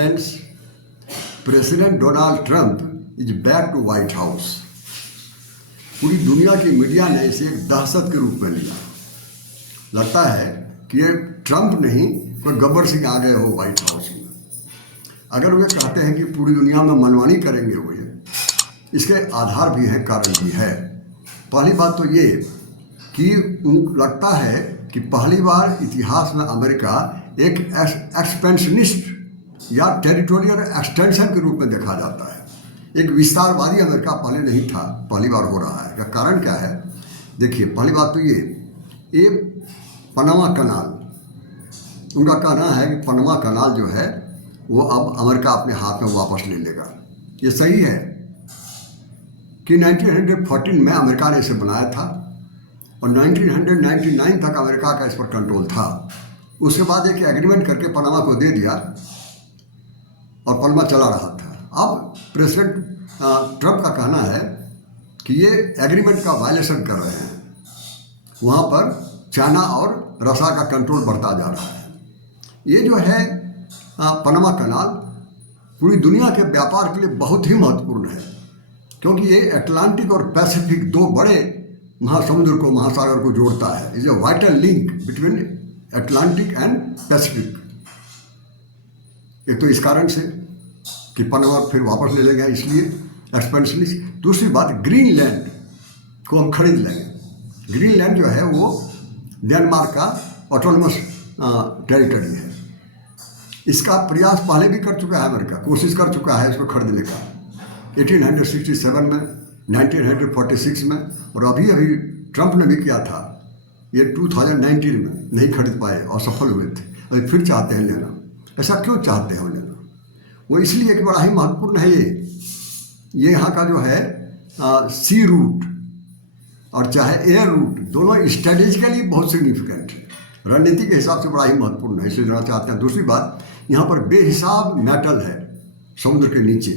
friends, president Donald Trump is back to White House. पूरी दुनिया की मीडिया ने इसे एक दहशत के रूप में लिया। लगता है कि ये ट्रंप नहीं कोई गब्बर सिंह आ गए हो व्हाइट हाउस में। अगर वे कहते हैं कि पूरी दुनिया में मनमानी करेंगे वो, इसके आधार भी है, कारण भी है। पहली बात तो ये कि लगता है कि पहली बार इतिहास में अमेरिका एक एक्सपेंशनिस्ट या टेरिटोरियल एक्सटेंशन के रूप में देखा जाता है। एक विस्तारवादी अमेरिका पहले नहीं था, पहली बार हो रहा है। का कारण क्या है? देखिए, पहली बात तो ये पनामा कनाल, उनका कहना है कि पनामा कनाल जो है वो अब अमेरिका अपने हाथ में वापस ले लेगा। ये सही है कि 1914 में अमेरिका ने इसे बनाया था और 1999 तक अमेरिका का इस पर कंट्रोल था। उसके बाद एक एग्रीमेंट करके पनामा को दे दिया और पनामा चला रहा था। अब प्रेसिडेंट ट्रंप का कहना है कि ये एग्रीमेंट का वायलेशन कर रहे हैं। वहाँ पर चाइना और रशिया का कंट्रोल बढ़ता जा रहा है। ये जो है पनामा कनाल पूरी दुनिया के व्यापार के लिए बहुत ही महत्वपूर्ण है, क्योंकि ये अटलांटिक और पैसिफिक दो बड़े महासमुद्र को, महासागर को जोड़ता है। Is a vital link between Atlantic and Pacific. एक तो इस कारण से कि पनामा फिर वापस ले लेंगे, इसलिए एक्सपेंशनिस्ट। दूसरी बात, ग्रीनलैंड को हम खरीद लेंगे। ग्रीनलैंड जो है वो डेनमार्क का ऑटोनमस टेरिटरी है। इसका प्रयास पहले भी कर चुका है अमेरिका, कोशिश कर चुका है इसको खरीदने का 1867 में, 1946 में, और अभी ट्रंप ने भी किया था। ये 2019 में नहीं खरीद पाए, असफल हुए थे। अभी फिर चाहते हैं लेना। ऐसा क्यों चाहते हैं लेना? वो इसलिए कि बड़ा ही महत्वपूर्ण है ये यहाँ का जो है सी रूट और चाहे एयर रूट, दोनों स्ट्रेटेजिकली बहुत सिग्निफिकेंट है, रणनीति के हिसाब से बड़ा ही महत्वपूर्ण है, इसलिए लेना चाहते हैं। दूसरी बात, यहाँ पर बेहिसाब मेटल है समुद्र के नीचे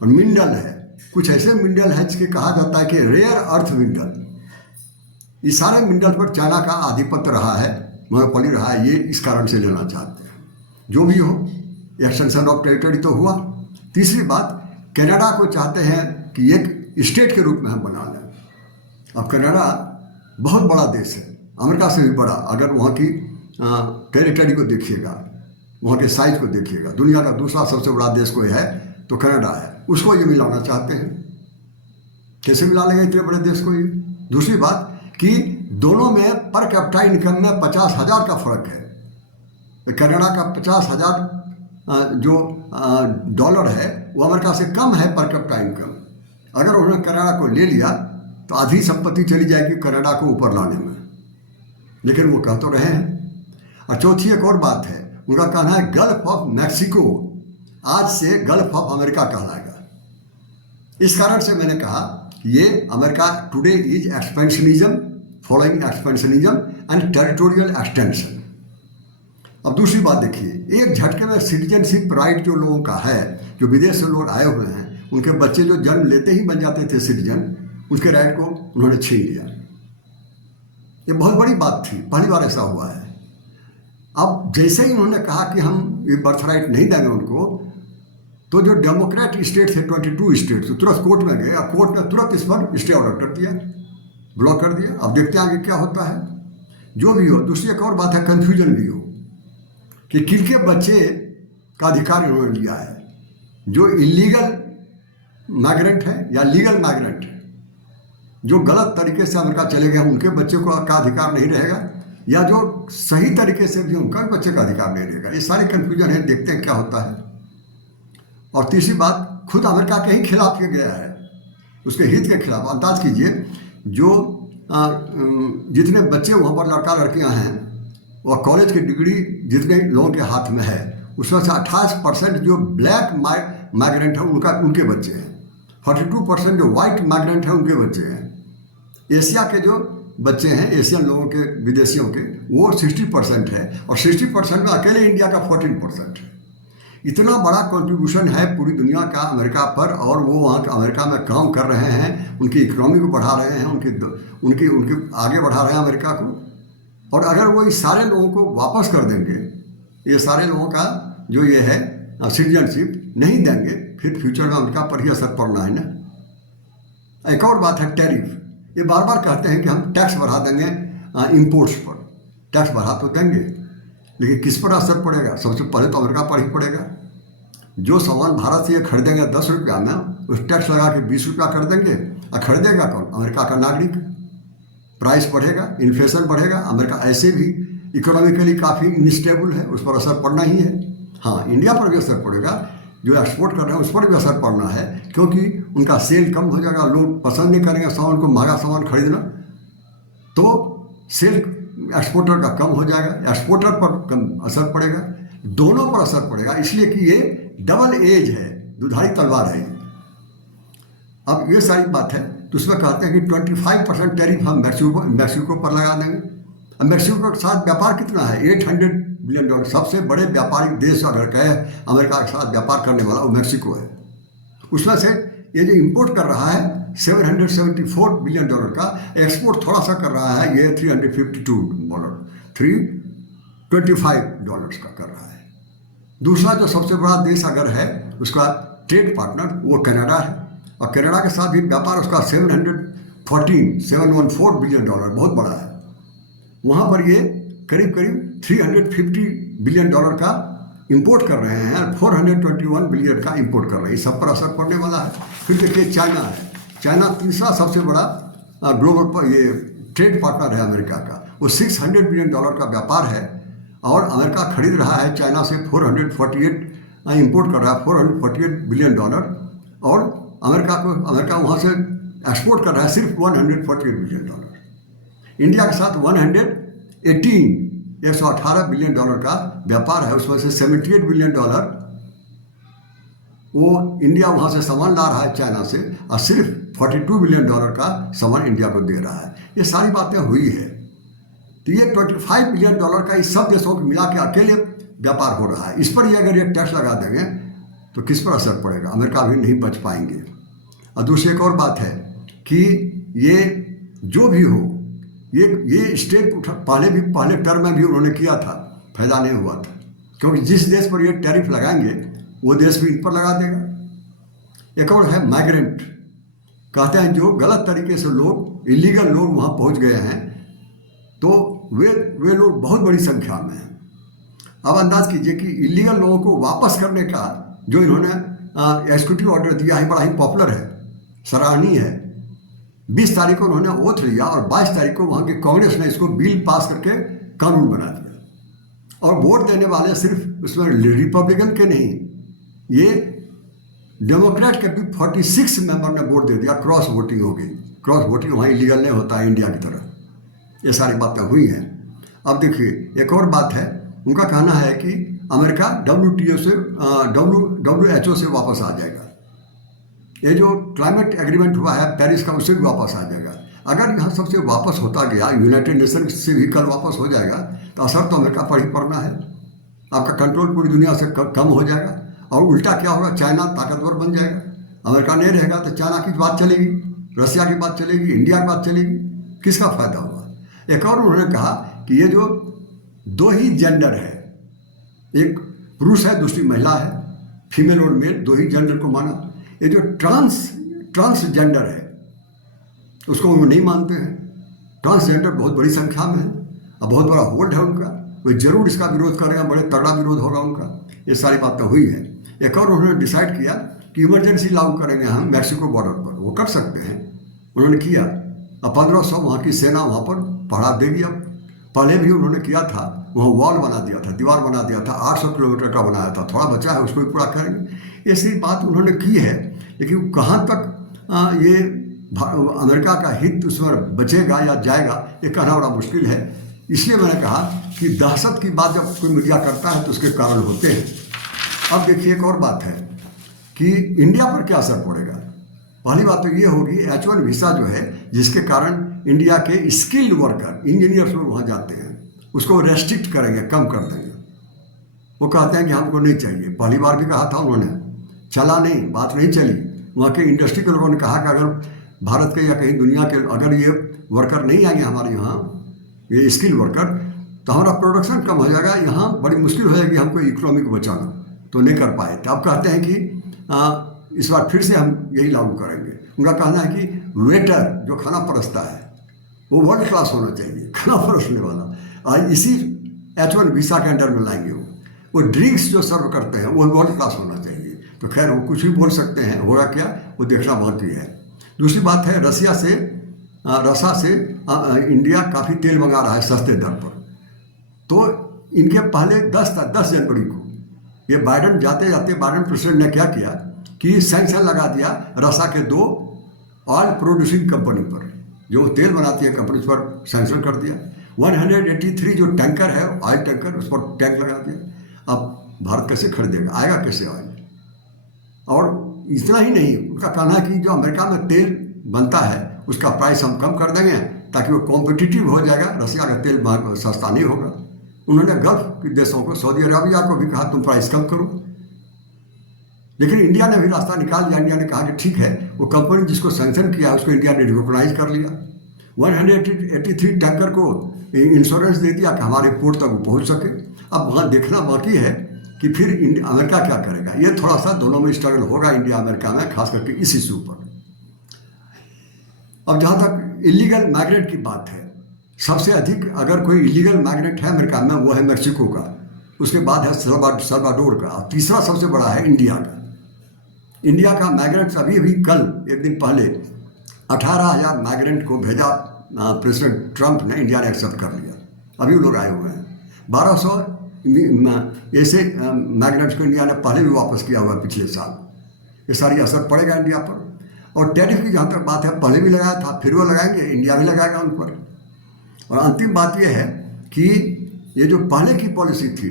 और मिनरल है। कुछ ऐसे मिनरल है जिसके कहा जाता है कि रेयर अर्थ मिनरल। इस सारे मिनरल पर चाइना का आधिपत्य रहा है, मोनोपोली रहा है। ये इस कारण से लेना चाहते हैं। जो भी हो, एक्सटेंशन ऑफ टेरिटरी तो हुआ। तीसरी बात, कनाडा को चाहते हैं कि एक स्टेट के रूप में हम बना लें। अब कनाडा बहुत बड़ा देश है, अमेरिका से भी बड़ा। अगर वहाँ की टेरिटरी को देखिएगा, वहाँ के साइज को देखिएगा, दुनिया का दूसरा सबसे बड़ा देश कोई है तो कनाडा है। उसको ये मिलाना चाहते हैं। कैसे मिला लेंगे इतने बड़े देश को ये? दूसरी बात कि दोनों में पर कैपिटा इनकम में 50,000 का फर्क है। कनाडा का 50,000 जो डॉलर है वो अमेरिका से कम है पर कैपिटा इनकम। अगर उन्होंने कनाडा को ले लिया तो आधी संपत्ति चली जाएगी कनाडा को ऊपर लाने में, लेकिन वो कह तो रहे हैं। और चौथी एक और बात है, उनका कहना है गल्फ ऑफ मैक्सिको आज से गल्फ ऑफ अमेरिका कहलाएगा। इस कारण से मैंने कहा ये America today is expansionism, following expansionism and territorial extension. अब दूसरी बात देखिए, एक झटके में सिटीजनशिप राइट जो लोगों का है, जो विदेश से लोग आए हुए हैं, उनके बच्चे जो जन्म लेते ही बन जाते थे सिटीजन, उसके राइट को उन्होंने छीन लिया। ये बहुत बड़ी बात थी, पहली बार ऐसा हुआ है। अब जैसे ही उन्होंने कहा कि हम ये बर्थ राइट नहीं देंगे उनको, तो जो डेमोक्रेट स्टेट थे 22 स्टेट तो तुरंत कोर्ट में गए। अब कोर्ट ने तुरंत इस पर स्टे ऑर्डर कर दिया, ब्लॉक कर दिया। अब देखते हैं आगे क्या होता है। जो भी हो, दूसरी एक और बात है, कन्फ्यूजन भी हो कि किनके बच्चे का अधिकार इन्होंने लिया है, जो इलीगल माइग्रेंट है या लीगल माइग्रेंट है। जो गलत तरीके से अमेरिका चले गए उनके बच्चे को का अधिकार नहीं रहेगा, या जो सही तरीके से भी उनका बच्चे का अधिकार नहीं रहेगा। ये सारे कन्फ्यूजन है, देखते हैं क्या होता है। और तीसरी बात, खुद अमेरिका के ही खिलाफ ये गया है, उसके हित के खिलाफ। अंदाज कीजिए, जो जितने बच्चे वहाँ पर लड़का लड़कियाँ हैं, वह कॉलेज की डिग्री जितने लोगों के हाथ में है, उसमें से 28% जो ब्लैक माइग्रेंट है उनके बच्चे हैं। 42% जो वाइट माइग्रेंट है उनके बच्चे हैं। एशिया के जो बच्चे हैं, एशियन लोगों के, विदेशियों के, वो 60% है, और 60% में अकेले इंडिया का 14% है। इतना बड़ा कंट्रीब्यूशन है पूरी दुनिया का अमेरिका पर, और वो वहाँ अमेरिका में काम कर रहे हैं, उनकी इकोनॉमी को बढ़ा रहे हैं, उनके आगे बढ़ा रहे हैं अमेरिका को। और अगर वो इस सारे लोगों को वापस कर देंगे, ये सारे लोगों का जो ये है सिटीजनशिप नहीं देंगे फिर फ्यूचर में अमेरिका पर ही असर पड़ना है ना। एक और बात है टैरिफ। ये बार बार कहते हैं कि हम टैक्स बढ़ा देंगे इंपोर्ट्स पर। टैक्स बढ़ा तो देंगे लेकिन किस पर असर पड़ेगा? सबसे पहले तो अमेरिका पर ही पड़ेगा। जो सामान भारत से ये खरीदेंगे 10 रुपया में, उस टैक्स लगा के 20 रुपया कर देंगे और खरीदेगा कौन? अमेरिका का नागरिक। प्राइस बढ़ेगा, इन्फ्लेशन बढ़ेगा। अमेरिका ऐसे भी इकोनॉमिकली काफ़ी इनस्टेबल है, उस पर असर पड़ना ही है। हाँ, इंडिया पर भी असर पड़ेगा, जो एक्सपोर्ट कर रहे हैं उस पर भी असर पड़ना है, क्योंकि उनका सेल कम हो जाएगा। लोग पसंद नहीं करेंगे सामान को, महंगा सामान खरीदना, तो सेल एक्सपोर्टर का कम हो जाएगा, एक्सपोर्टर पर कम असर पड़ेगा, दोनों पर असर पड़ेगा। इसलिए कि ये डबल एज है, दुधारी तलवार है। अब ये सारी बात है तो उसमें कहते हैं कि 25% टैरिफ हम मैक्सिको पर लगा देंगे। अब मैक्सिको के साथ व्यापार कितना है? $800 बिलियन। सबसे बड़े व्यापारिक देश अगर कहे अमेरिका के साथ व्यापार करने वाला वो मैक्सिको है। उसमें से ये जो इंपोर्ट कर रहा है $774 बिलियन का, एक्सपोर्ट थोड़ा सा कर रहा है, ये $352, $325 का कर रहा है। दूसरा जो सबसे बड़ा देश अगर है उसका ट्रेड पार्टनर वो कनाडा है, और कनाडा के साथ भी व्यापार उसका $714 बिलियन, बहुत बड़ा है। वहाँ पर ये करीब करीब $350 बिलियन का इंपोर्ट कर रहे हैं, 421 बिलियन का इंपोर्ट कर रहे हैं। सब पर असर पड़ने वाला है। फिर देखिए चाइना है। चाइना तीसरा सबसे बड़ा ग्लोबल पर ये ट्रेड पार्टनर है अमेरिका का। वो $600 बिलियन का व्यापार है, और अमेरिका खरीद रहा है चाइना से 448 इंपोर्ट कर रहा है $448 बिलियन, और अमेरिका वहाँ से एक्सपोर्ट कर रहा है सिर्फ $148 बिलियन। इंडिया के साथ 118 बिलियन का व्यापार है। उसमें से $78 बिलियन वो इंडिया वहाँ से सामान ला रहा है चाइना से, और सिर्फ $42 बिलियन का सामान इंडिया को दे रहा है। ये सारी बातें हुई है। तो ये $25 बिलियन का इस सब देशों को मिला के अकेले व्यापार हो रहा है। इस पर ये अगर ये टैक्स लगा देंगे तो किस पर असर पड़ेगा? अमेरिका भी नहीं बच पाएंगे। और दूसरी एक और बात है कि ये जो भी हो, ये स्टेप पहले टर्म में भी उन्होंने किया था, फायदा नहीं हुआ था, क्योंकि जिस देश पर ये टैरिफ लगाएंगे वो देश भी इन पर लगा देगा। एक और है माइग्रेंट। कहते हैं जो गलत तरीके से लोग, इलीगल लोग वहाँ पहुँच गए हैं, तो वे लोग बहुत बड़ी संख्या में हैं। अब अंदाज कीजिए कि इलीगल लोगों को वापस करने का जो इन्होंने एग्जीक्यूटिव ऑर्डर दिया है, बड़ा ही पॉपुलर है, सराहनीय है। 20 तारीख को उन्होंने ओथ लिया, और 22 तारीख को वहाँ की कांग्रेस ने इसको बिल पास करके कानून बना दिया। और वोट देने वाले सिर्फ उसमें रिपब्लिकन के नहीं, ये डेमोक्रेट के भी 46 मेंबर ने वोट दे दिया। क्रॉस वोटिंग हो गई। क्रॉस वोटिंग वहाँ इलीगल नहीं होता है इंडिया की तरह। ये सारी बातें हुई हैं। अब देखिए एक और बात है, उनका कहना है कि अमेरिका WTO से WHO से वापस आ जाएगा। ये जो क्लाइमेट एग्रीमेंट हुआ है पेरिस का, उससे भी वापस आ जाएगा। अगर यहाँ सबसे वापस होता गया, यूनाइटेड नेशन से भी कल वापस हो जाएगा, तो असर तो अमेरिका पर ही पड़ना है। आपका कंट्रोल पूरी दुनिया से कम हो जाएगा, और उल्टा क्या होगा, चाइना ताकतवर बन जाएगा। अमेरिका नहीं रहेगा तो चाइना की बात चलेगी, रसिया की बात चलेगी, इंडिया की बात चलेगी। किसका फायदा होगा? एक और उन्होंने कहा कि ये जो 2 ही जेंडर है, एक पुरुष है दूसरी महिला है, फीमेल और मेल 2 ही जेंडर को माना। ये जो ट्रांसजेंडर है उसको वो नहीं मानते हैं। ट्रांसजेंडर बहुत बड़ी संख्या में है, और बहुत बड़ा होल्ड है उनका। वे जरूर इसका विरोध करेंगे, बड़े तगड़ा विरोध होगा उनका। ये सारी बातें हुई है। एक और उन्होंने डिसाइड किया कि इमरजेंसी लागू करेंगे हम मैक्सिको बॉर्डर पर। वो कर सकते हैं, उन्होंने किया। अब 1500 वहाँ की सेना वहाँ पर पढ़ा देगी। अब पहले भी उन्होंने किया था, वहाँ वॉल बना दिया था, दीवार बना दिया था, 800 किलोमीटर का बनाया था। थोड़ा बचा है, उसको भी पूरा करेंगे। ऐसी बात उन्होंने की है, लेकिन कहाँ तक ये अमेरिका का हित उसमें बचेगा या जाएगा, ये कहना बड़ा मुश्किल है। इसलिए मैंने कहा कि दहशत की बात जब कोई मीडिया करता है तो उसके कारण होते हैं। अब देखिए एक और बात है कि इंडिया पर क्या असर पड़ेगा। पहली बात तो ये होगी, H1 वीज़ा जो है, जिसके कारण इंडिया के स्किल्ड वर्कर, इंजीनियर्स लोग वहाँ जाते हैं, उसको रेस्ट्रिक्ट करेंगे, कम कर देंगे। वो कहते हैं कि हमको नहीं चाहिए। पहली बार भी कहा था उन्होंने, चला नहीं, बात नहीं चली। वहाँ के इंडस्ट्री के लोगों ने कहा कि अगर भारत के या कहीं दुनिया के अगर ये वर्कर नहीं आएंगे हमारे यहाँ, ये स्किल वर्कर, तो हमारा प्रोडक्शन कम हो जाएगा, यहाँ बड़ी मुश्किल हो जाएगी हमको इकोनॉमी को बचाना। तो नहीं कर पाए थे। अब कहते हैं कि इस बार फिर से हम यही लागू करेंगे। उनका कहना है कि वेटर जो खाना परोसता है वो वर्ल्ड क्लास होना चाहिए, खाना परोसने वाला, और इसी H1 वीज़ा के अंडर में लाएंगे। वो ड्रिंक्स जो सर्व करते हैं वो वर्ल्ड क्लास होना चाहिए। तो खैर वो कुछ भी बोल सकते हैं, होगा क्या वो देखना बाकी है। दूसरी बात है, रसा से इंडिया काफ़ी तेल मंगा रहा है सस्ते दर पर। तो इनके पहले 10 जनवरी को ये बाइडन जाते जाते बाइडन प्रेसिडेंट ने क्या किया कि सैंक्शन लगा दिया रसा के 2 ऑयल प्रोड्यूसिंग कंपनी पर, जो तेल बनाती है कंपनी, उस पर सैंक्शन कर दिया। 183 जो टैंकर है ऑयल टैंकर, उस पर टैक्स लगा दिया। अब भारत कैसे खरीदेगा, आएगा कैसे ऑयल? और इतना ही नहीं, उनका कहना है कि जो अमेरिका में तेल बनता है उसका प्राइस हम कम कर देंगे ताकि वो कॉम्पिटिटिव हो जाएगा, रसिया का तेल सस्ता नहीं होगा। उन्होंने गल्फ के देशों को, सऊदी अरबिया को भी कहा तुम प्राइस कम करो, लेकिन इंडिया ने भी रास्ता निकाल दिया। इंडिया ने कहा कि ठीक है, वो कंपनी जिसको सैंक्शन किया उसको इंडिया ने रिकॉग्नाइज कर लिया। 183 टैंकर को इंश्योरेंस दे दिया कि हमारे पोर्ट तक वो पहुँच सके। अब वहाँ देखना बाकी है कि फिर अमेरिका क्या करेगा। ये थोड़ा सा दोनों में स्ट्रगल होगा इंडिया अमेरिका में, खास करके इस इशू पर। अब जहाँ तक इलीगल माइग्रेंट की बात है, सबसे अधिक अगर कोई इलीगल माइग्रेंट है अमेरिका में वो है मेक्सिको का, उसके बाद है सल्वाडोर का, और तीसरा सबसे बड़ा है इंडिया का। इंडिया का माइग्रेंट्स अभी कल एक दिन पहले 18,000 माइग्रेंट को भेजा प्रेसिडेंट ट्रंप ने, इंडिया ने एक्सेप्ट कर लिया। अभी लोग आए हुए हैं 1200 ऐसे माइग्रेंट्स को इंडिया ने पहले भी वापस किया हुआ पिछले साल। ये सारी असर पड़ेगा इंडिया पर। और टैरिफ की जहाँ तक बात है, पहले भी लगाया था, फिर वो लगाएंगे, इंडिया भी लगाएगा उन पर। और अंतिम बात यह है कि ये जो पहले की पॉलिसी थी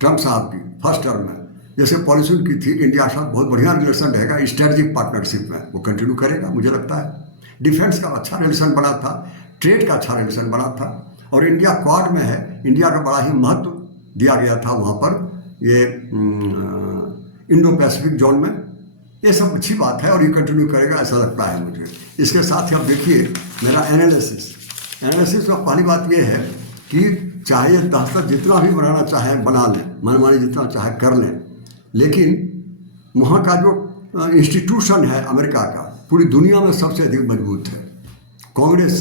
ट्रंप साहब की फर्स्ट टर्म में, जैसे पॉलिसी उनकी थी कि इंडिया के साथ बहुत बढ़िया रिलेशन रहेगा, स्ट्रेटजिक पार्टनरशिप में वो कंटिन्यू करेगा मुझे लगता है। डिफेंस का अच्छा रिलेशन बना था, ट्रेड का अच्छा रिलेशन बना था, और इंडिया क्वाड में है, इंडिया का बड़ा ही महत्व दिया गया था वहाँ पर, ये इंडो पैसिफिक जोन में। ये सब अच्छी बात है और ये कंटिन्यू करेगा ऐसा लगता है मुझे। इसके साथ ही आप देखिए मेरा एनालिसिस में पहली बात ये है कि चाहे दहशत जितना भी बनाना चाहे बना लें, मनमानी जितना चाहे कर लें, लेकिन वहाँ का जो इंस्टीट्यूशन है अमेरिका का पूरी दुनिया में सबसे अधिक मजबूत है। कांग्रेस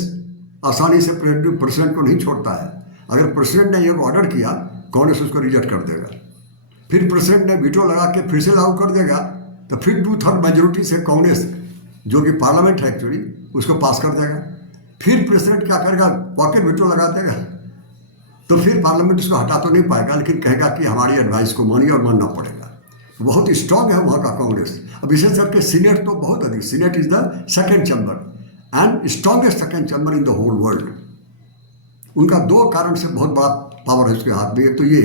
आसानी से प्रेसिडेंट को नहीं छोड़ता है। अगर प्रेसिडेंट ने एक ऑर्डर किया, कांग्रेस उसको रिजेक्ट कर देगा, फिर प्रेसिडेंट ने वीटो लगा के फिर से लागू कर देगा, तो फिर 2/3 मेजोरिटी से कांग्रेस, जो कि पार्लियामेंट है एक्चुअली, उसको पास कर देगा। फिर प्रेसिडेंट क्या करेगा, पॉकेट वीटो लगा देगा, तो फिर पार्लियामेंट उसको हटा तो नहीं पाएगा, लेकिन कहेगा कि हमारी एडवाइस को मानिए और मानना पड़ेगा। बहुत स्ट्रांग है वहाँ का कांग्रेस। अब विशेष करके सीनेट तो बहुत अधिक, senate is the second chamber and strongest second chamber in the whole world. उनका 2 कारण से बहुत बड़ा पावर है उसके हाथ में। एक तो ये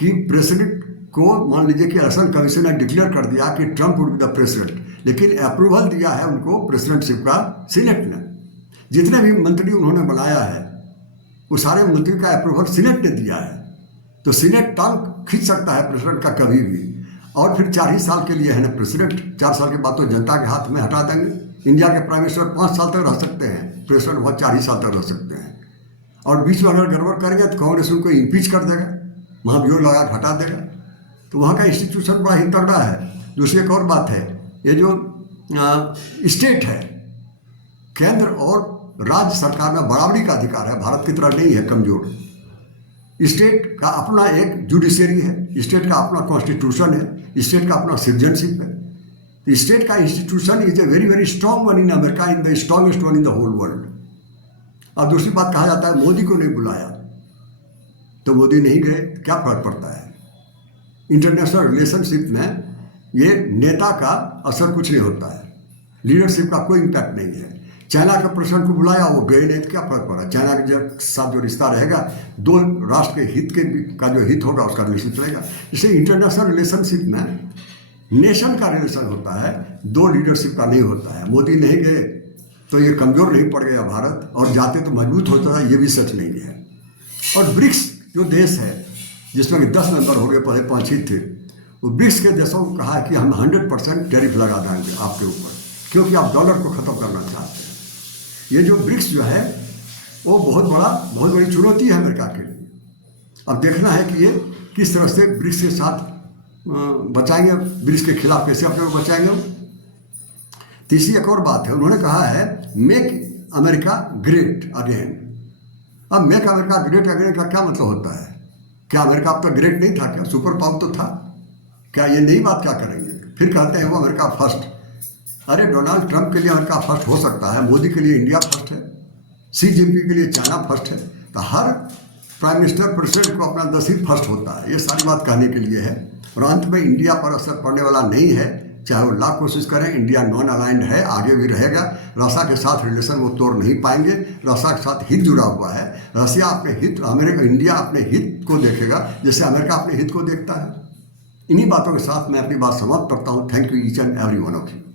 कि प्रेसिडेंट को मान लीजिए कि इलेक्शन कमीशन ने डिक्लेयर कर दिया कि Trump would be the president, लेकिन अप्रूवल दिया है उनको प्रेसिडेंटशिप का सीनेट ने। जितने भी मंत्री उन्होंने बनाया है वो सारे मंत्री का अप्रूवल सीनेट ने दिया है। तो सीनेट टांग खींच सकता है प्रेसिडेंट का कभी भी। और फिर 4 ही साल के लिए है ना प्रेसिडेंट, 4 साल के बाद तो जनता के हाथ में हटा देंगे। इंडिया के प्राइम मिनिस्टर 5 साल तक रह सकते हैं, प्रेसिडेंट बहुत 4 ही साल तक रह सकते हैं। और बीच में अगर गड़बड़ करेंगे तो कांग्रेस उनको इम्पीच कर देगा, महाभियोग लगा के हटा देगा। तो वहाँ का इंस्टीट्यूशन बड़ा ही तगड़ा है। दूसरी एक और बात है, ये जो स्टेट है, केंद्र और राज्य सरकार में बराबरी का अधिकार है, भारत की तरह नहीं है कमजोर। स्टेट का अपना एक जुडिशरी है, स्टेट का अपना कॉन्स्टिट्यूशन है, स्टेट का अपना सिटीजनशिप है। तो स्टेट का institution is a very very strong one in America, in the strongest one in the whole world. और दूसरी बात कहा जाता है मोदी को नहीं बुलाया, तो मोदी नहीं गए, क्या फर्क पड़ता है। इंटरनेशनल रिलेशनशिप में ये नेता का असर कुछ नहीं होता है, लीडरशिप का कोई इम्पैक्ट नहीं है। चाइना के प्रेसिडेंट को बुलाया, वो गए नहीं, तो क्या फर्क पड़ा। चाइना के साथ जो रिश्ता रहेगा, 2 राष्ट्र के हित का जो हित होगा उसका रिलेशन चलेगा। इसलिए इंटरनेशनल रिलेशनशिप में नेशन का रिलेशन होता है, 2 लीडरशिप का नहीं होता है। मोदी नहीं गए तो ये कमज़ोर नहीं पड़ गया भारत, और जाते तो मजबूत होता है, ये भी सच नहीं है। और ब्रिक्स जो देश है जिसमें कि 10 मेंबर हो गए, पहले 5 ही थे, वो ब्रिक्स के देशों को कहा है कि हम 100% टैरिफ लगा देंगे आपके ऊपर, क्योंकि आप डॉलर को ख़त्म करना चाहते हैं। ये जो ब्रिक्स जो है वो बहुत बड़ी चुनौती है अमेरिका के लिए। अब देखना है कि ये किस तरह से ब्रिक्स के साथ बचाएंगे ब्रिक्स के खिलाफ, कैसे अपने को बचाएंगे वो। तीसरी एक और बात है, उन्होंने कहा है मेक अमेरिका ग्रेट अगेन। अब मेक अमेरिका ग्रेट अगेन का क्या मतलब होता है? क्या अमेरिका अब तक ग्रेट नहीं था? क्या सुपर पावर तो था? क्या ये नई बात क्या करेंगे? फिर कहते हैं वो अमेरिका फर्स्ट। अरे डोनाल्ड ट्रंप के लिए अमेरिका फर्स्ट हो सकता है, मोदी के लिए इंडिया फर्स्ट है, शी जिनपिंग के लिए चाइना फर्स्ट है, तो हर प्राइम मिनिस्टर प्रेसिडेंट को अपना देश ही फर्स्ट होता है। ये सारी बात कहने के लिए है। और अंत में इंडिया पर असर पड़ने वाला नहीं है, चाहे वो लाख कोशिश करें। इंडिया नॉन अलाइंड है, आगे भी रहेगा। रशिया के साथ रिलेशन वो तोड़ नहीं पाएंगे। रशिया के साथ हित जुड़ा हुआ है। रशिया अपने हित, अमेरिका, इंडिया अपने हित को देखेगा जैसे अमेरिका अपने हित को देखता है। इन्हीं बातों के साथ मैं अपनी बात समाप्त करता हूँ। Thank you each and every one of you.